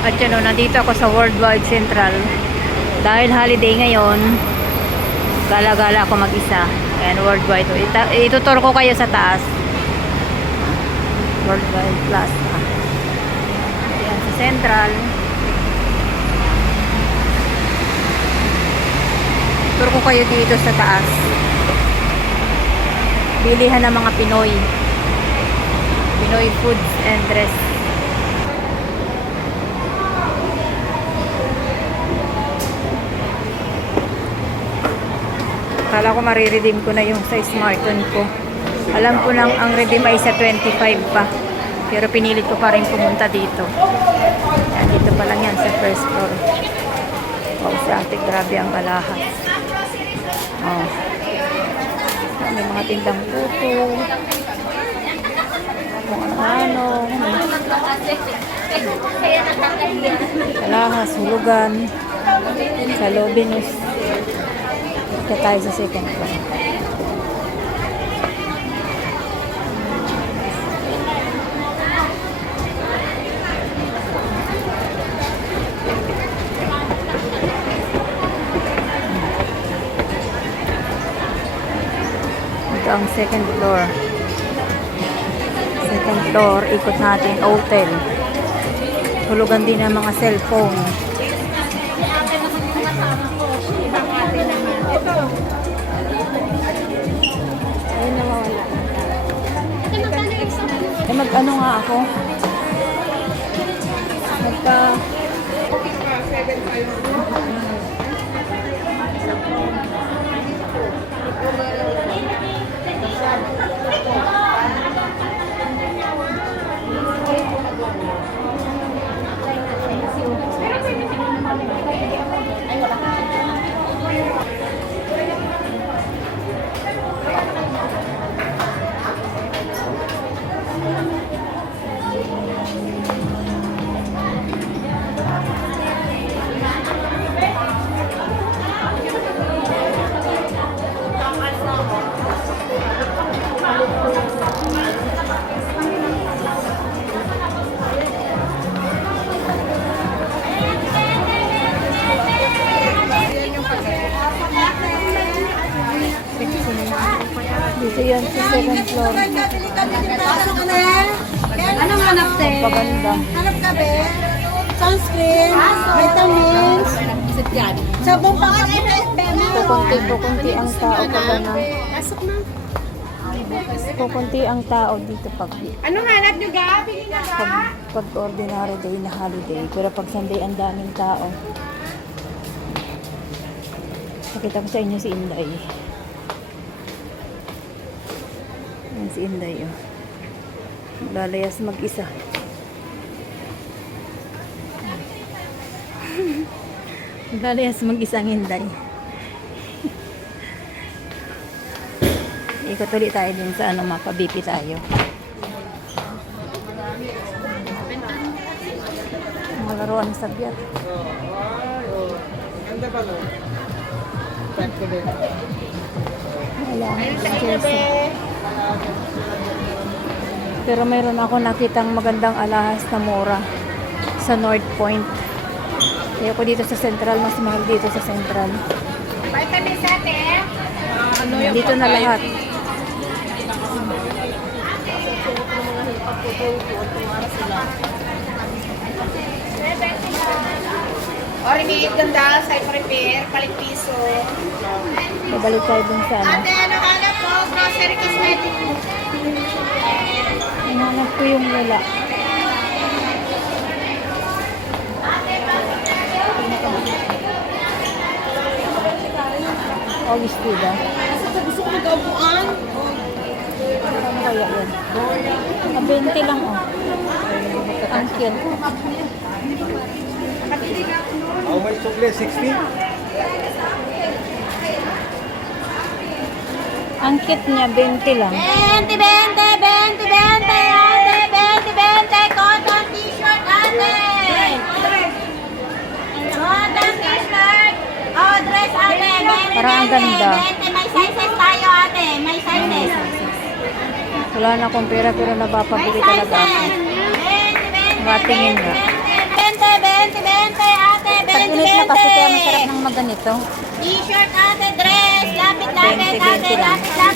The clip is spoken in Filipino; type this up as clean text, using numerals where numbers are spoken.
At yun o, nandito ako sa Worldwide Central. Dahil holiday ngayon, gala-gala ako mag-isa. Ayan, Worldwide. Ituturo ko kayo sa taas. Worldwide Plaza. Ayan, sa Central. Ituturo ko kayo dito sa taas. Bilihan ng mga Pinoy. Pinoy foods and dress. Kala ko mariredeem ko na yung sa smartphone ko. Alam ko nang ang redeem ay sa 25 pa. Pero pinilit ko pa rin pumunta dito. Yan, dito pa lang yan sa first floor. Wow, sa ate, grabe ang alahas. Oh. May mga tindang puto. Kung ano-ano. Alahas, hulugan. Sa Lobinus. Ito tayo sa second floor. Ito ang second floor. Second floor, ikot natin hotel. Hulugan din ng mga cellphone. Ayun na mawala. Eh mag-ano nga ako? Magka... Dito yan sa second floor. Anong hanap, te? Paganda. Hanap ka, be? Sunscreen, vitamins, sabong pang-alit, Kukunti ang tao pag ano. Pasok na. Kukunti ang tao dito pag Anong hanap nyo, ga? Pili na ga? pag ordinary day na holiday. Pero pag Sunday ang daming tao. Pakita ko sa inyo si Inday. Ayan si Inday, oh. Lalayas mag-isa. Lalayas mag-isa ang Inday. Ikot ulit tayo din sa ano, mapabipi tayo. Mga laruan sa biyak. Ganda ba no? Wala. Pero mayroon ako nakitang magandang alahas na mura sa North Point. Kaya ko dito sa Central, mas mahal dito sa Central. Vitamins ate. Dito na lahat. Orimate, ganda, sa prepare, paling piso. Babalik tayo dun sa ano. Ate, ano hanap po? Grocery cosmetic. Hinanap ko yung wala. August Tida. Gusto ko mag-aupuan. Ano kaya yun? 20 lang, oh. Ang cute. How much chocolate? 60? Ang cute niya, 20 lang. 20, 20, 20, 20, ate. 20, 20, cotton t-shirt, ate. Cotton t-shirt. Oh, dress, ate. 20, Parang ang ganda. 20, may sizes tayo, ate. May sizes. Wala na akong pera pero napapabili May talaga ako. sizes. 20, 20, Matingin nga. 20, 20, mga ganito. T-shirt ate, dress.